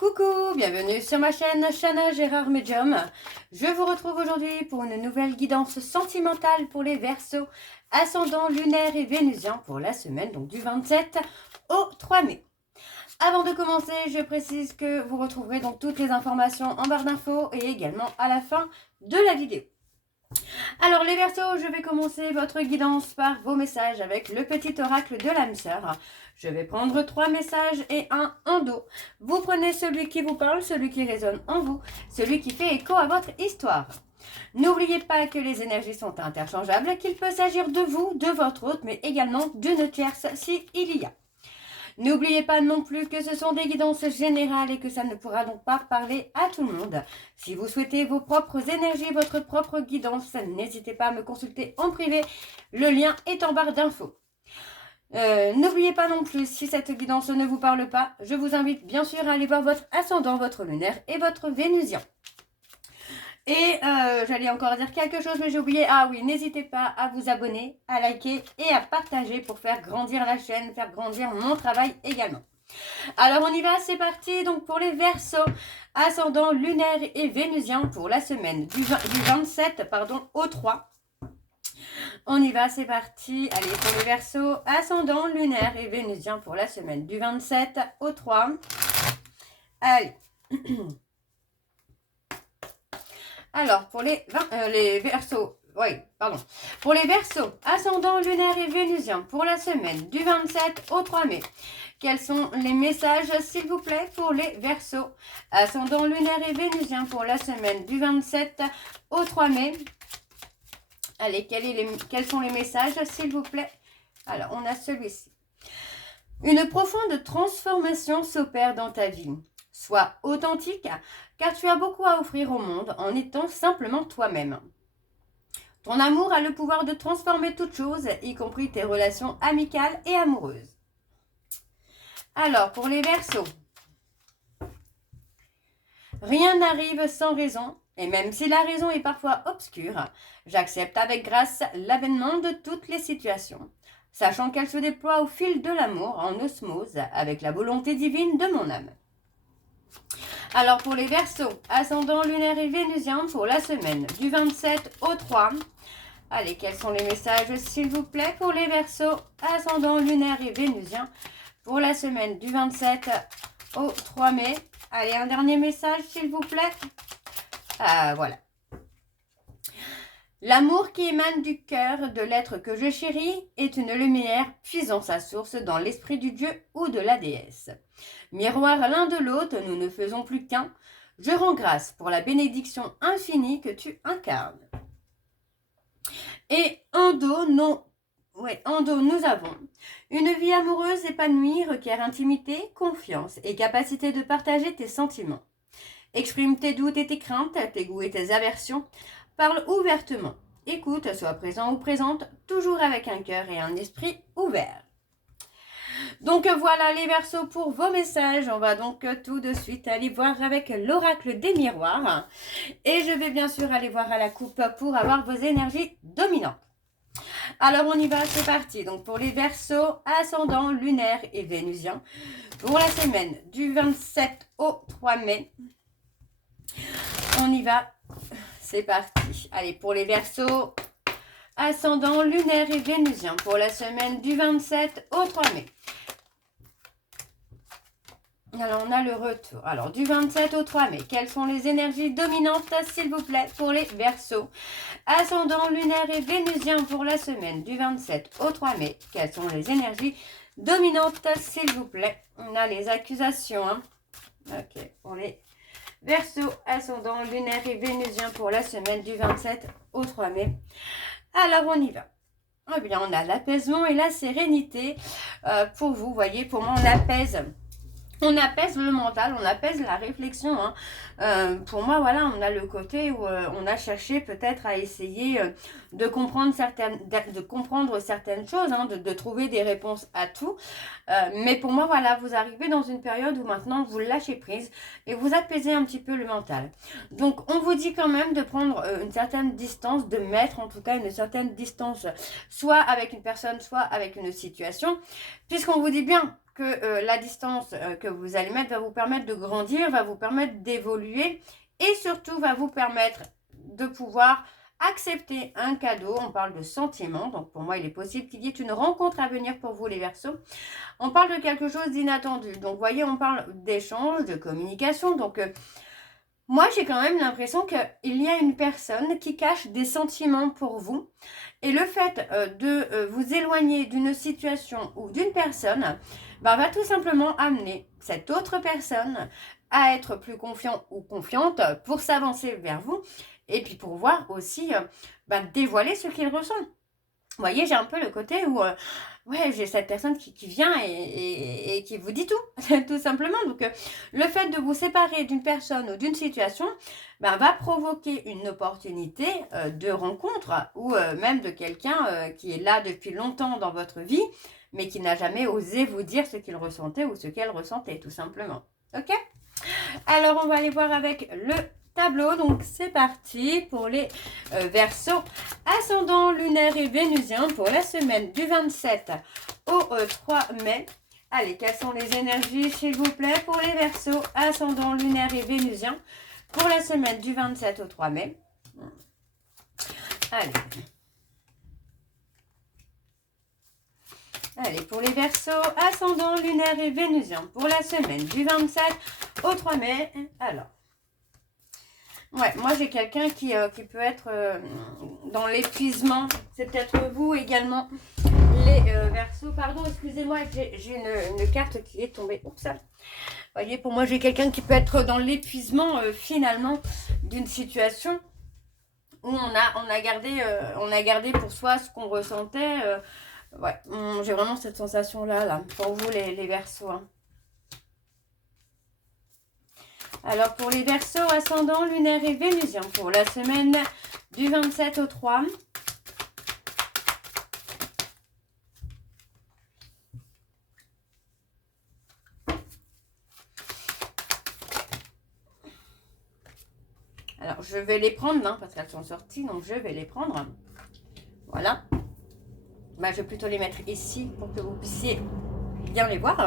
Coucou, bienvenue sur ma chaîne Shana Gérard Medium. Je vous retrouve aujourd'hui pour une nouvelle guidance sentimentale pour les Verseaux, ascendant lunaire et vénusien pour la semaine donc du 27 au 3 mai. Avant de commencer, je précise que vous retrouverez donc toutes les informations en barre d'infos et également à la fin de la vidéo. Alors les Verseaux, je vais commencer votre guidance par vos messages avec le petit oracle de l'âme sœur. Je vais prendre 3 messages et un en dos. Vous prenez celui qui vous parle, celui qui résonne en vous, celui qui fait écho à votre histoire. N'oubliez pas que les énergies sont interchangeables, qu'il peut s'agir de vous, de votre hôte, mais également d'une tierce s'il y a. N'oubliez pas non plus que ce sont des guidances générales et que ça ne pourra donc pas parler à tout le monde. Si vous souhaitez vos propres énergies, votre propre guidance, n'hésitez pas à me consulter en privé. Le lien est en barre d'infos. N'oubliez pas non plus, si cette guidance ne vous parle pas, je vous invite bien sûr à aller voir votre ascendant, votre lunaire et votre vénusien. Et j'allais encore dire quelque chose, mais j'ai oublié. Ah oui, n'hésitez pas à vous abonner, à liker et à partager pour faire grandir la chaîne, faire grandir mon travail également. Alors on y va, c'est parti. Donc pour les Verseaux, ascendant lunaire et vénusien pour la semaine du 27 au 3. On y va, c'est parti. Allez, pour les Verseaux, ascendant lunaire et vénusien pour la semaine du 27 au 3. Allez. Alors, pour les Verseaux, pour les Verseaux, ascendant lunaire et vénusien pour la semaine du 27 au 3 mai. Quels sont les messages, s'il vous plaît, pour les Verseaux, ascendant lunaire et vénusien pour la semaine du 27 au 3 mai. Allez, quels sont les messages, s'il vous plaît? Alors, on a celui-ci. Une profonde transformation s'opère dans ta vie. Sois authentique, car tu as beaucoup à offrir au monde en étant simplement toi-même. Ton amour a le pouvoir de transformer toute chose, y compris tes relations amicales et amoureuses. Alors, pour les Verseaux, rien n'arrive sans raison, et même si la raison est parfois obscure, j'accepte avec grâce l'avènement de toutes les situations, sachant qu'elles se déploient au fil de l'amour en osmose avec la volonté divine de mon âme. Alors pour les Verseaux, ascendant lunaire et vénusien pour la semaine du 27 au 3. Allez, quels sont les messages, s'il vous plaît, pour les Verseaux, ascendant lunaire et vénusien pour la semaine du 27 au 3 mai. Allez, un dernier message, s'il vous plaît. Voilà. L'amour qui émane du cœur de l'être que je chéris est une lumière puisant sa source dans l'esprit du Dieu ou de la déesse. Miroir l'un de l'autre, nous ne faisons plus qu'un. Je rends grâce pour la bénédiction infinie que tu incarnes. Et en dos, nous avons une vie amoureuse épanouie requiert intimité, confiance et capacité de partager tes sentiments. Exprime tes doutes et tes craintes, tes goûts et tes aversions. Parle ouvertement. Écoute, sois présent ou présente, toujours avec un cœur et un esprit ouvert. Donc voilà les Verseaux pour vos messages. On va donc tout de suite aller voir avec l'oracle des miroirs. Et je vais bien sûr aller voir à la coupe pour avoir vos énergies dominantes. Alors on y va, c'est parti. Donc pour les Verseaux, ascendant lunaire et vénusien, pour la semaine du 27 au 3 mai. On y va, c'est parti. Allez, pour les Verseaux, ascendant lunaire et vénusien, pour la semaine du 27 au 3 mai. Alors, on a le retour. Alors, du 27 au 3 mai, quelles sont les énergies dominantes, s'il vous plaît, pour les Verseaux? Ascendant lunaire et vénusien pour la semaine du 27 au 3 mai. Quelles sont les énergies dominantes, s'il vous plaît? On a les accusations. Ok, pour les Verseaux, ascendant lunaire et vénusien pour la semaine du 27 au 3 mai. Alors, on y va. Eh bien, on a l'apaisement et la sérénité. Pour vous, voyez, pour moi, on apaise le mental, on apaise la réflexion. Pour moi, voilà, on a le côté où on a cherché peut-être à essayer de comprendre certaines choses, de trouver des réponses à tout. Mais pour moi, voilà, vous arrivez dans une période où maintenant vous lâchez prise et vous apaisez un petit peu le mental. Donc, on vous dit quand même de prendre une certaine distance, de mettre en tout cas une certaine distance, soit avec une personne, soit avec une situation, puisqu'on vous dit bien que la distance que vous allez mettre va vous permettre de grandir, va vous permettre d'évoluer et surtout va vous permettre de pouvoir accepter un cadeau. On parle de sentiments, donc pour moi il est possible qu'il y ait une rencontre à venir pour vous les Verseaux. On parle de quelque chose d'inattendu, donc vous voyez, on parle d'échange, de communication, donc moi j'ai quand même l'impression qu'il y a une personne qui cache des sentiments pour vous, et le fait de vous éloigner d'une situation ou d'une personne va tout simplement amener cette autre personne à être plus confiant ou confiante pour s'avancer vers vous, et puis pour voir aussi dévoiler ce qu'il ressent. Vous voyez, j'ai un peu le côté où ouais, j'ai cette personne qui vient et qui vous dit tout, tout simplement. Donc, le fait de vous séparer d'une personne ou d'une situation va provoquer une opportunité de rencontre ou même de quelqu'un qui est là depuis longtemps dans votre vie, mais qui n'a jamais osé vous dire ce qu'il ressentait ou ce qu'elle ressentait, tout simplement. Ok ? Alors, on va aller voir avec le tableau. Donc, c'est parti pour les Verseaux ascendant lunaire et vénusien pour la semaine du 27 au 3 mai. Allez, quelles sont les énergies, s'il vous plaît, pour les Verseaux ascendant lunaire et vénusien pour la semaine du 27 au 3 mai. Allez. Allez, pour les Verseaux ascendant lunaire et vénusien pour la semaine du 27 au 3 mai. Alors, ouais, moi j'ai quelqu'un qui peut être dans l'épuisement. C'est peut-être vous également, les Verseaux. Pardon, excusez-moi, j'ai une carte qui est tombée. Oups, ça. Vous voyez, pour moi j'ai quelqu'un qui peut être dans l'épuisement finalement d'une situation où on a gardé pour soi ce qu'on ressentait. Ouais, j'ai vraiment cette sensation-là, là, pour vous les Verseaux. Hein. Alors, pour les Verseaux ascendant lunaire et vénusien, pour la semaine du 27 au 3. Alors, je vais les prendre, hein, parce qu'elles sont sorties, donc je vais les prendre. Voilà. Je vais plutôt les mettre ici pour que vous puissiez bien les voir.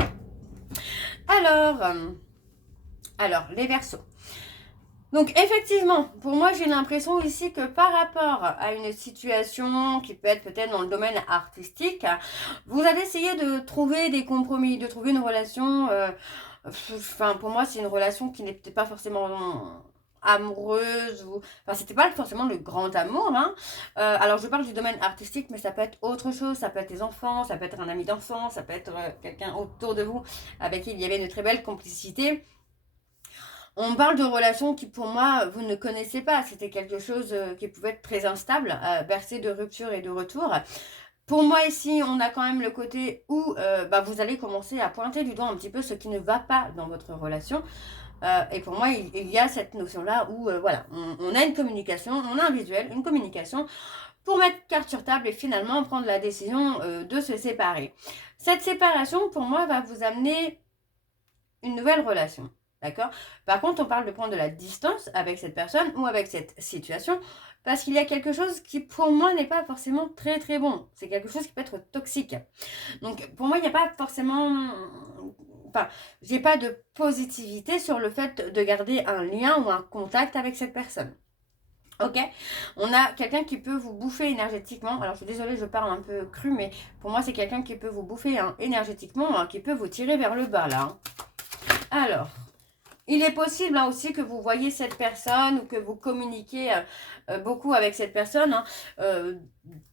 Alors les Verseaux. Donc effectivement, pour moi j'ai l'impression ici que par rapport à une situation qui peut être peut-être dans le domaine artistique, vous allez essayer de trouver des compromis, de trouver une relation, pour moi c'est une relation qui n'est peut-être pas forcément amoureuse, c'était pas forcément le grand amour, hein. Alors je parle du domaine artistique, mais ça peut être autre chose, ça peut être les enfants, ça peut être un ami d'enfance, ça peut être quelqu'un autour de vous avec qui il y avait une très belle complicité. On parle de relations qui pour moi vous ne connaissez pas, c'était quelque chose qui pouvait être très instable, bercé de rupture et de retour. Pour moi ici, on a quand même le côté où vous allez commencer à pointer du doigt un petit peu ce qui ne va pas dans votre relation. Et pour moi, il y a cette notion-là où, voilà, on a une communication, on a un visuel, une communication pour mettre carte sur table et finalement prendre la décision de se séparer. Cette séparation, pour moi, va vous amener une nouvelle relation. D'accord ? Par contre, on parle de prendre de la distance avec cette personne ou avec cette situation parce qu'il y a quelque chose qui, pour moi, n'est pas forcément très, très bon. C'est quelque chose qui peut être toxique. Donc, pour moi, il n'y a pas forcément... j'ai pas de positivité sur le fait de garder un lien ou un contact avec cette personne. Ok, on a quelqu'un qui peut vous bouffer énergétiquement. Alors, je suis désolée, je parle un peu cru, mais pour moi, c'est quelqu'un qui peut vous bouffer énergétiquement, qui peut vous tirer vers le bas, là. Alors, il est possible aussi que vous voyez cette personne ou que vous communiquez beaucoup avec cette personne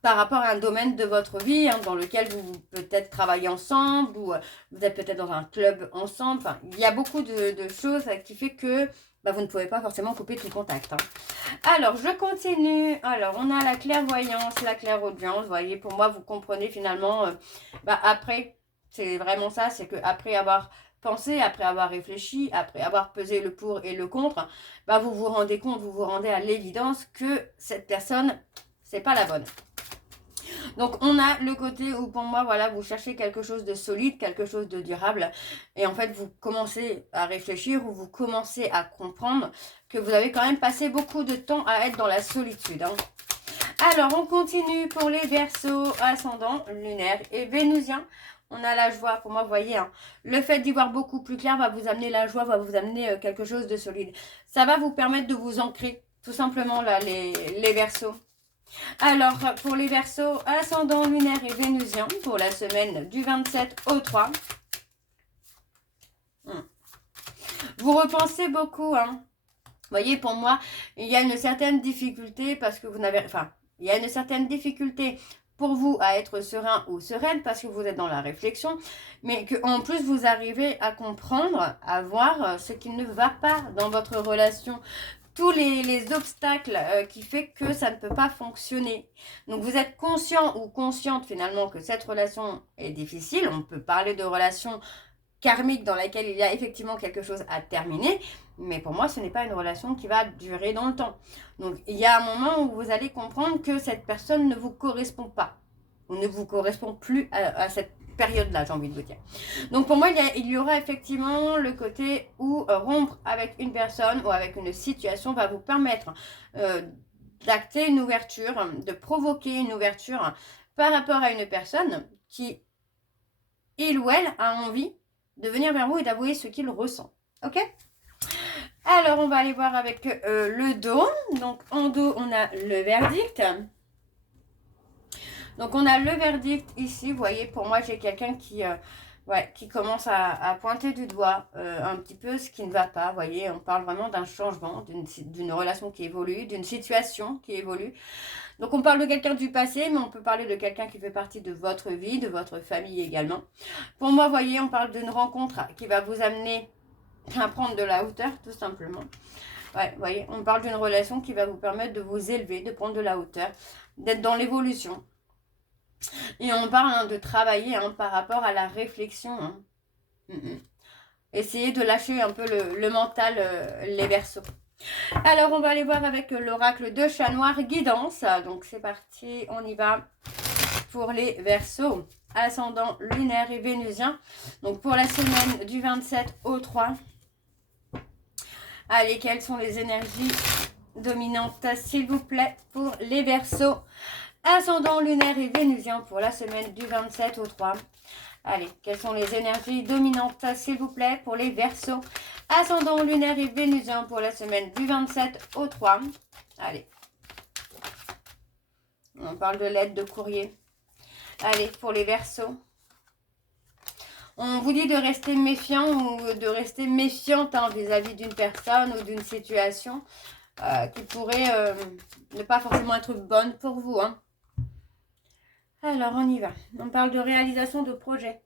par rapport à un domaine de votre vie dans lequel vous peut-être travaillez ensemble ou vous êtes peut-être dans un club ensemble. Il y a beaucoup de choses qui fait que vous ne pouvez pas forcément couper tout contact. Alors, je continue. Alors, on a la clairvoyance, la clairaudience. Vous voyez, pour moi, vous comprenez finalement, après, c'est vraiment ça, c'est qu'après avoir pensé, après avoir réfléchi, après avoir pesé le pour et le contre, vous vous rendez compte, vous vous rendez à l'évidence que cette personne, c'est pas la bonne. Donc, on a le côté où, pour moi, voilà, vous cherchez quelque chose de solide, quelque chose de durable. Et en fait, vous commencez à réfléchir ou vous commencez à comprendre que vous avez quand même passé beaucoup de temps à être dans la solitude. Alors, on continue pour les Verseaux ascendants, lunaires et vénusiens on a la joie. Pour moi, vous voyez, hein, le fait d'y voir beaucoup plus clair va vous amener la joie, va vous amener quelque chose de solide. Ça va vous permettre de vous ancrer, tout simplement, là, les Verseaux. Alors, pour les Verseaux, ascendant lunaire et vénusien, pour la semaine du 27 au 3. Vous repensez beaucoup, hein. Vous voyez, pour moi, il y a une certaine difficulté parce que vous n'avez... Enfin, il y a une certaine difficulté pour vous à être serein ou sereine parce que vous êtes dans la réflexion, mais qu'en plus, vous arrivez à comprendre, à voir ce qui ne va pas dans votre relation. Tous les obstacles qui fait que ça ne peut pas fonctionner. Donc, vous êtes conscient ou consciente finalement que cette relation est difficile. On peut parler de relation karmique dans laquelle il y a effectivement quelque chose à terminer, mais pour moi ce n'est pas une relation qui va durer dans le temps. Donc il y a un moment où vous allez comprendre que cette personne ne vous correspond pas, ou ne vous correspond plus à cette période-là, j'ai envie de vous dire. Donc pour moi il y aura effectivement le côté où rompre avec une personne ou avec une situation va vous permettre d'acter une ouverture, de provoquer une ouverture par rapport à une personne qui, il ou elle, a envie de venir vers vous et d'avouer ce qu'il ressent. Ok? Alors, on va aller voir avec le dos. Donc, en dos, on a le verdict. Donc, on a le verdict ici. Vous voyez, pour moi, j'ai quelqu'un qui commence à pointer du doigt un petit peu ce qui ne va pas. Vous voyez, on parle vraiment d'un changement, d'une relation qui évolue, d'une situation qui évolue. Donc, on parle de quelqu'un du passé, mais on peut parler de quelqu'un qui fait partie de votre vie, de votre famille également. Pour moi, vous voyez, on parle d'une rencontre qui va vous amener à prendre de la hauteur, tout simplement. Ouais, vous voyez, on parle d'une relation qui va vous permettre de vous élever, de prendre de la hauteur, d'être dans l'évolution. Et on parle de travailler par rapport à la réflexion. Essayez de lâcher un peu le mental, les Verseaux. Alors, on va aller voir avec l'oracle de Chat Noir Guidance. Donc, c'est parti, on y va pour les Verseaux, ascendant lunaire et vénusien. Donc, pour la semaine du 27 au 3. Allez, quelles sont les énergies dominantes, s'il vous plaît, pour les Verseaux, ascendant lunaire et vénusien pour la semaine du 27 au 3. Allez, quelles sont les énergies dominantes, s'il vous plaît, pour les Verseaux, ascendant lunaire et vénusien pour la semaine du 27 au 3. Allez. On parle de lettre de courrier. Allez, pour les Verseaux. On vous dit de rester méfiant ou de rester méfiante vis-à-vis d'une personne ou d'une situation qui pourrait ne pas forcément être bonne pour vous. Hein. Alors, on y va. On parle de réalisation de projet.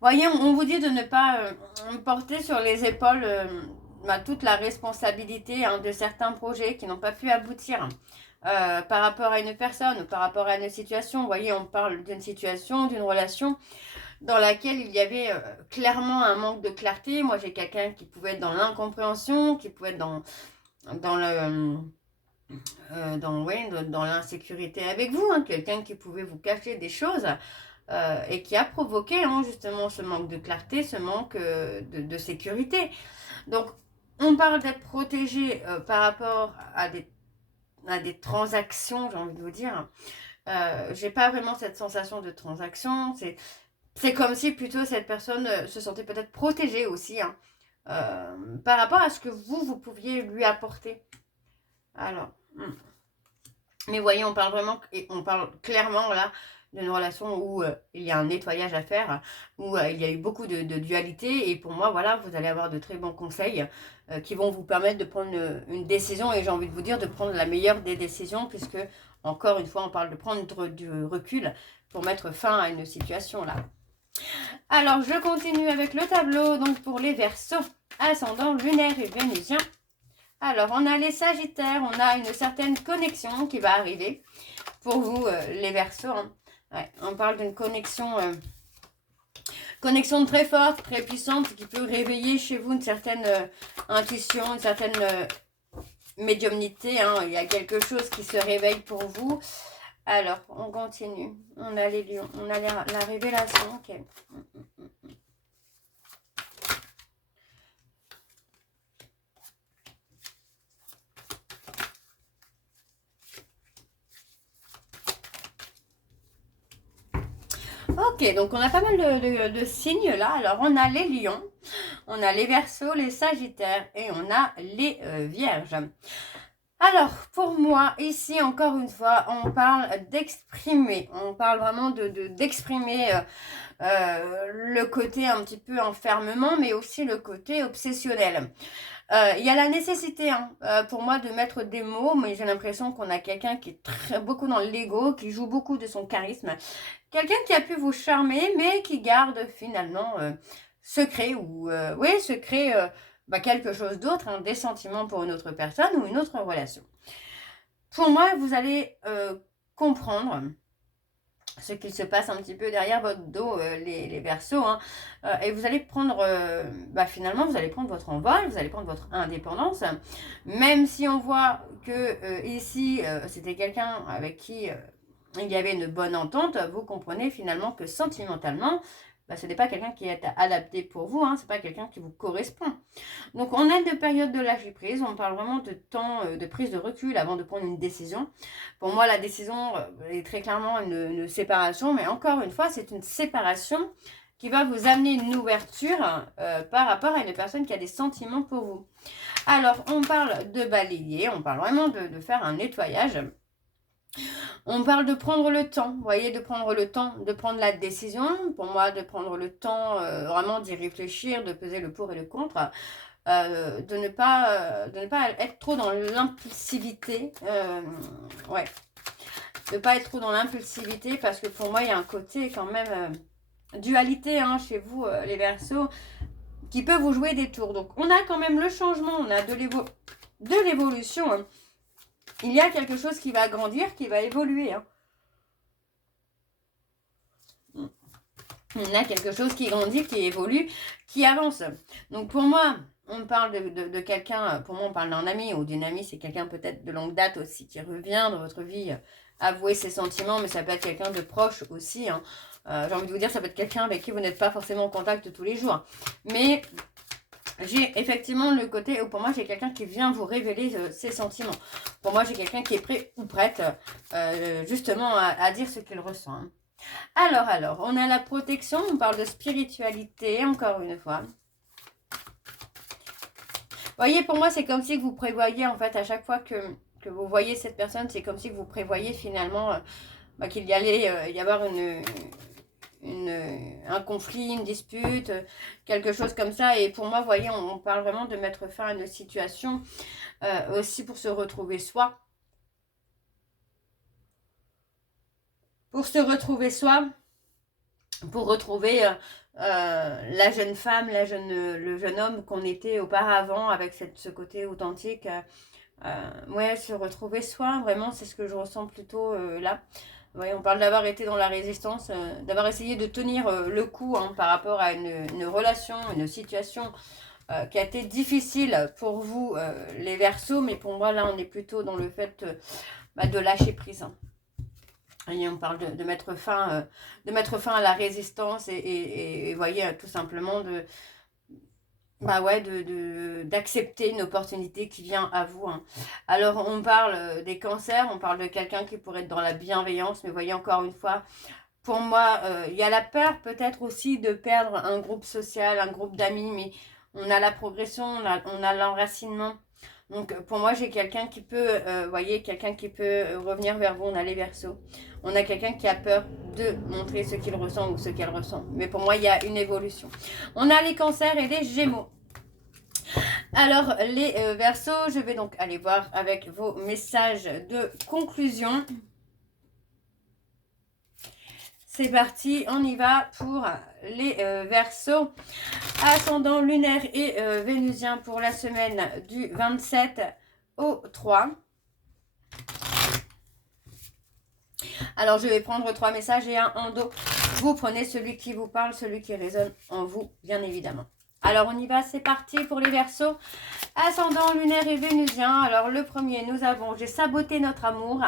Voyez, on vous dit de ne pas porter sur les épaules toute la responsabilité de certains projets qui n'ont pas pu aboutir par rapport à une personne ou par rapport à une situation. Vous voyez, on parle d'une situation, d'une relation dans laquelle il y avait clairement un manque de clarté. Moi, j'ai quelqu'un qui pouvait être dans l'incompréhension, qui pouvait être dans l'insécurité avec vous, quelqu'un qui pouvait vous cacher des choses et qui a provoqué justement ce manque de clarté, ce manque de sécurité. Donc, on parle d'être protégé par rapport à des transactions, j'ai envie de vous dire. J'ai pas vraiment cette sensation de transaction. C'est comme si plutôt cette personne se sentait peut-être protégée aussi par rapport à ce que vous pouviez lui apporter. Alors, mais voyez, on parle clairement là d'une relation où il y a un nettoyage à faire, où il y a eu beaucoup de dualité, et pour moi, voilà, vous allez avoir de très bons conseils qui vont vous permettre de prendre une décision, et j'ai envie de vous dire de prendre la meilleure des décisions, puisque, encore une fois, on parle de prendre du recul pour mettre fin à une situation là. Alors, je continue avec le tableau, donc pour les Verseaux, ascendant lunaire et vénusien. Alors, on a les Sagittaires, on a une certaine connexion qui va arriver pour vous, les Verseaux. Ouais, on parle d'une connexion très forte, très puissante, qui peut réveiller chez vous une certaine intuition, une certaine médiumnité. Il y a quelque chose qui se réveille pour vous. Alors, on continue. On a les lions, on a la révélation. Ok. Ok, donc on a pas mal de signes là. Alors on a les lions, on a les verseaux, les sagittaires et on a les vierges. Alors, pour moi, ici, encore une fois, on parle d'exprimer. On parle vraiment d'exprimer le côté un petit peu enfermement, mais aussi le côté obsessionnel. Il y a la nécessité, hein, pour moi, de mettre des mots, mais j'ai l'impression qu'on a quelqu'un qui est beaucoup dans l'ego, qui joue beaucoup de son charisme. Quelqu'un qui a pu vous charmer, mais qui garde finalement secret ou secret quelque chose d'autre, hein, des sentiments pour une autre personne ou une autre relation. Pour moi, vous allez comprendre ce qu'il se passe un petit peu derrière votre dos, les Verseaux, hein, et vous allez prendre, finalement, vous allez prendre votre envol, vous allez prendre votre indépendance, même si on voit que ici, c'était quelqu'un avec qui il y avait une bonne entente, vous comprenez finalement que sentimentalement, ce n'est pas quelqu'un qui est adapté pour vous, hein, ce n'est pas quelqu'un qui vous correspond. Donc on a une période de lâcher prise, on parle vraiment de temps de prise de recul avant de prendre une décision. Pour moi, la décision est très clairement une séparation, mais encore une fois, c'est une séparation qui va vous amener une ouverture par rapport à une personne qui a des sentiments pour vous. Alors, on parle de balayer, on parle vraiment de faire un nettoyage. On parle de prendre le temps, vous voyez, de prendre le temps de prendre la décision. Pour moi, de prendre le temps vraiment d'y réfléchir, de peser le pour et le contre. De ne pas être trop dans l'impulsivité. De ne pas être trop dans l'impulsivité parce que pour moi, il y a un côté quand même dualité hein, chez vous, les Verseaux, qui peut vous jouer des tours. Donc, on a quand même le changement, on a de l'évolution. Hein. Il y a quelque chose qui va grandir, qui va évoluer. Hein. On a quelque chose qui grandit, qui évolue, qui avance. Donc pour moi, on parle de quelqu'un, pour moi on parle d'un ami ou d'une amie, c'est quelqu'un peut-être de longue date aussi qui revient dans votre vie, avouer ses sentiments, mais ça peut être quelqu'un de proche aussi. Hein. J'ai envie de vous dire, ça peut être quelqu'un avec qui vous n'êtes pas forcément en contact tous les jours. Mais j'ai effectivement le côté où pour moi j'ai quelqu'un qui vient vous révéler ses sentiments. Pour moi j'ai quelqu'un qui est prêt ou prête justement à dire ce qu'il ressent. Hein. Alors, on a la protection, on parle de spiritualité, encore une fois. Vous voyez, pour moi, c'est comme si vous prévoyez, en fait, à chaque fois que vous voyez cette personne, c'est comme si vous prévoyez finalement qu'il y allait y avoir un conflit, une dispute, quelque chose comme ça. Et pour moi, vous voyez, on parle vraiment de mettre fin à une situation aussi pour se retrouver soi. Pour se retrouver soi, pour retrouver la jeune femme, le jeune homme qu'on était auparavant avec ce côté authentique. Se retrouver soi, vraiment, c'est ce que je ressens plutôt là. Ouais, on parle d'avoir été dans la résistance, d'avoir essayé de tenir le coup hein, par rapport à une relation, une situation qui a été difficile pour vous, les Verseaux. Mais pour moi, là, on est plutôt dans le fait de lâcher prise. Hein. Et on parle de mettre fin à la résistance et voyez, tout simplement d'accepter une opportunité qui vient à vous. Hein. Alors, on parle des cancers, on parle de quelqu'un qui pourrait être dans la bienveillance, mais voyez, encore une fois, pour moi, il y a la peur peut-être aussi de perdre un groupe social, un groupe d'amis, mais on a la progression, on a l'enracinement. Donc, pour moi, j'ai quelqu'un qui peut, quelqu'un qui peut revenir vers vous. On a les Verseaux. On a quelqu'un qui a peur de montrer ce qu'il ressent ou ce qu'elle ressent. Mais pour moi, il y a une évolution. On a les cancers et les gémeaux. Alors, les Verseaux, je vais donc aller voir avec vos messages de conclusion. C'est parti, on y va pour les Verseaux. Ascendant lunaire et vénusien pour la semaine du 27 au 3. Alors, je vais prendre 3 messages et un en dos. Vous prenez celui qui vous parle, celui qui résonne en vous, bien évidemment. Alors, on y va, c'est parti pour les Verseaux. Ascendant lunaire et vénusien. Alors, le premier, nous avons « J'ai saboté notre amour,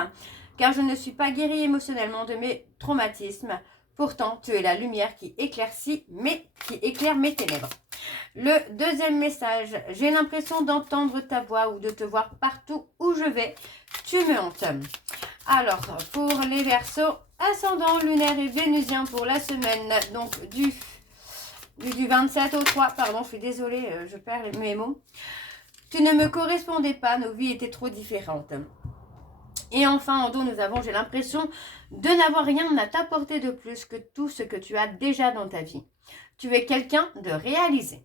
car je ne suis pas guérie émotionnellement de mes traumatismes. Pourtant, tu es la lumière qui éclaire mes ténèbres. » Le deuxième message, « J'ai l'impression d'entendre ta voix ou de te voir partout où je vais. Tu me hantes. » Alors, pour les Verseaux, ascendant lunaire et vénusien pour la semaine donc du 27 au 3. Pardon, je suis désolée, je perds mes mots. Tu ne me correspondais pas, nos vies étaient trop différentes. Et enfin, en dos, nous avons, j'ai l'impression de n'avoir rien à t'apporter de plus que tout ce que tu as déjà dans ta vie. Tu es quelqu'un de réalisé.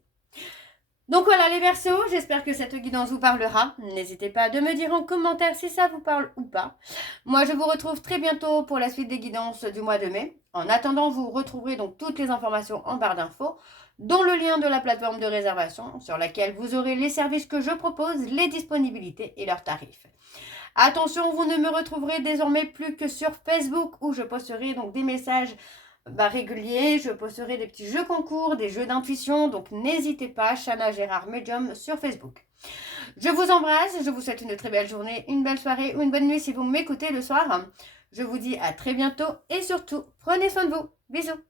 Donc voilà les Verseaux, j'espère que cette guidance vous parlera. N'hésitez pas à me dire en commentaire si ça vous parle ou pas. Moi, je vous retrouve très bientôt pour la suite des guidances du mois de mai. En attendant, vous retrouverez donc toutes les informations en barre d'infos, dont le lien de la plateforme de réservation sur laquelle vous aurez les services que je propose, les disponibilités et leurs tarifs. Attention, vous ne me retrouverez désormais plus que sur Facebook où je posterai donc des messages réguliers, je posterai des petits jeux concours, des jeux d'intuition, donc n'hésitez pas, Chana Gérard Medium sur Facebook. Je vous embrasse, je vous souhaite une très belle journée, une belle soirée ou une bonne nuit si vous m'écoutez le soir. Je vous dis à très bientôt et surtout, prenez soin de vous. Bisous.